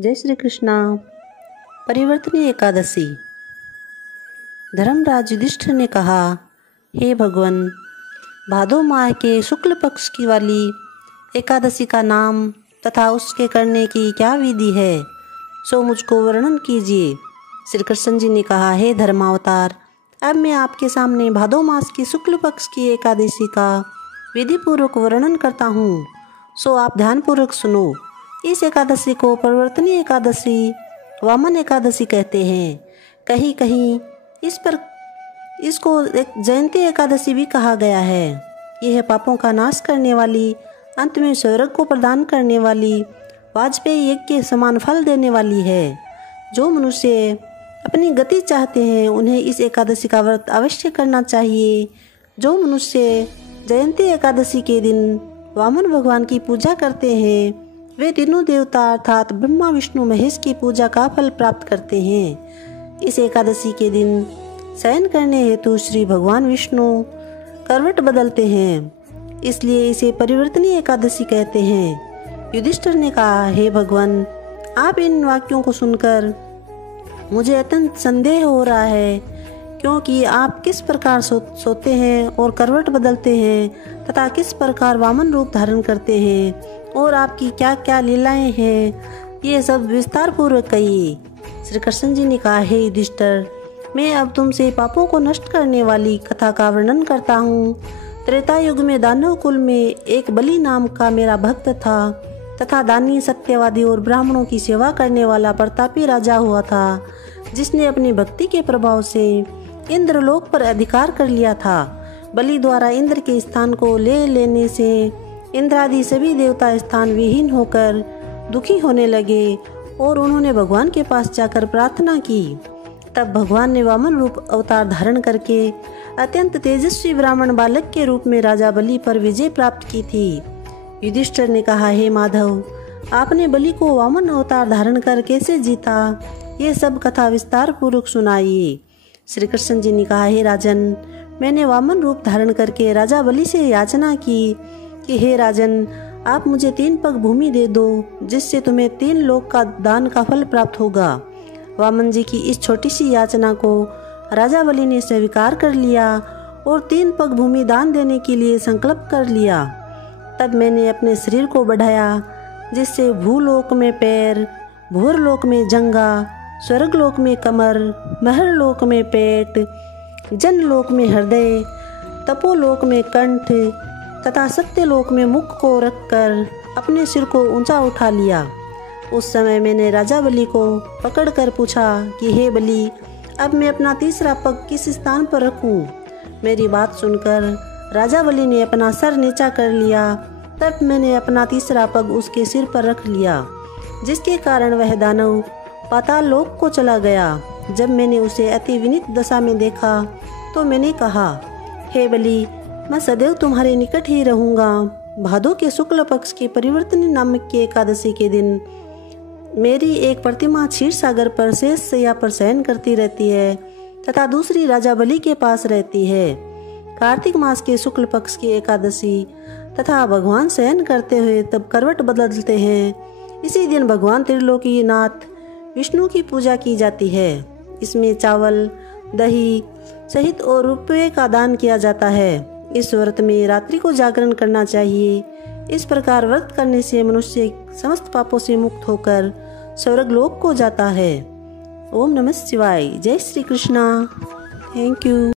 जय श्री कृष्णा। परिवर्तनीय एकादशी। धर्मराज युधिष्ठिर ने कहा, हे भगवान, भादो माह के शुक्ल पक्ष की वाली एकादशी का नाम तथा उसके करने की क्या विधि है, सो मुझको वर्णन कीजिए। श्री कृष्ण जी ने कहा, हे धर्मावतार, अब मैं आपके सामने भादो मास की शुक्ल पक्ष की एकादशी का विधि पूर्वक वर्णन करता हूँ, सो आप ध्यानपूर्वक सुनो। इस एकादशी को परिवर्तनीय एकादशी, वामन एकादशी कहते हैं। कहीं कहीं इसको एक जयंती एकादशी भी कहा गया है। यह पापों का नाश करने वाली, अंत में स्वर्ग को प्रदान करने वाली, वाजपेयी यज्ञ के समान फल देने वाली है। जो मनुष्य अपनी गति चाहते हैं उन्हें इस एकादशी का व्रत अवश्य करना चाहिए। जो मनुष्य जयंती एकादशी के दिन वामन भगवान की पूजा करते हैं वे तीनों देवता अर्थात ब्रह्मा विष्णु महेश की पूजा का फल प्राप्त करते हैं। इस एकादशी के दिन शयन करने हेतु श्री भगवान विष्णु करवट बदलते हैं, इसलिए इसे परिवर्तनीय एकादशी कहते हैं। युधिष्ठिर ने कहा, हे भगवान, आप इन वाक्यों को सुनकर मुझे अत्यंत संदेह हो रहा है, क्योंकि आप किस प्रकार सोते हैं और करवट बदलते हैं तथा किस प्रकार वामन रूप धारण करते हैं और आपकी क्या क्या लीलाएं हैं, ये सब विस्तार पूर्वक कहिए। श्री कृष्ण जी ने कहा, हे युधिष्ठिर, मैं अब तुमसे पापों को नष्ट करने वाली कथा का वर्णन करता हूँ। त्रेता युग में दानव कुल में एक बलि नाम का मेरा भक्त था तथा दानी, सत्यवादी और ब्राह्मणों की सेवा करने वाला प्रतापी राजा हुआ था, जिसने अपनी भक्ति के प्रभाव से इंद्रलोक पर अधिकार कर लिया था। बलि द्वारा इंद्र के स्थान को ले लेने से इंद्रादि सभी देवता स्थान विहीन होकर दुखी होने लगे और उन्होंने भगवान के पास जाकर प्रार्थना की। तब भगवान ने वामन रूप अवतार धारण करके अत्यंत तेजस्वी ब्राह्मण बालक के रूप में राजा बलि पर विजय प्राप्त की थी। युधिष्ठिर ने कहा, हे माधव, आपने बलि को वामन अवतार धारण कर कैसे जीता, ये सब कथा विस्तार पूर्वक सुनाइए। श्री कृष्ण जी ने कहा, हे राजन, मैंने वामन रूप धारण करके राजा बलि से याचना की कि हे राजन, आप मुझे 3 पग भूमि दे दो, जिससे तुम्हें 3 लोक का दान का फल प्राप्त होगा। वामन जी की इस छोटी सी याचना को राजा बलि ने स्वीकार कर लिया और 3 पग भूमि दान देने के लिए संकल्प कर लिया। तब मैंने अपने शरीर को बढ़ाया, जिससे भूलोक में पैर, भूरलोक में जंगा, स्वर्गलोक में कमर, महरलोक में पेट, जनलोक में हृदय, तपोलोक में कंठ तथा सत्यलोक में मुख को रखकर अपने सिर को ऊंचा उठा लिया। उस समय मैंने राजा बलि को पकड़कर पूछा कि हे बलि, अब मैं अपना तीसरा पग किस स्थान पर रखूं? मेरी बात सुनकर राजा बलि ने अपना सर नीचा कर लिया। तब मैंने अपना तीसरा पग उसके सिर पर रख लिया, जिसके कारण वह दानव पाताल लोक को चला गया। जब मैंने उसे अति विनीत दशा में देखा तो मैंने कहा, हे बलि, मैं सदैव तुम्हारे निकट ही रहूंगा। भादो के शुक्ल पक्ष की परिवर्तनीय नामक की एकादशी के दिन मेरी एक प्रतिमा क्षीर सागर पर शेष शैया पर शयन करती रहती है तथा दूसरी राजा बलि के पास रहती है। कार्तिक मास के शुक्ल पक्ष की एकादशी तथा भगवान शयन करते हुए तब करवट बदलते हैं। इसी दिन भगवान त्रिलोकी नाथ विष्णु की पूजा की जाती है। इसमें चावल, दही सहित और रुपये का दान किया जाता है। इस व्रत में रात्रि को जागरण करना चाहिए। इस प्रकार व्रत करने से मनुष्य समस्त पापों से मुक्त होकर स्वर्गलोक को जाता है। ओम नमः शिवाय। जय श्री कृष्णा। Thank you.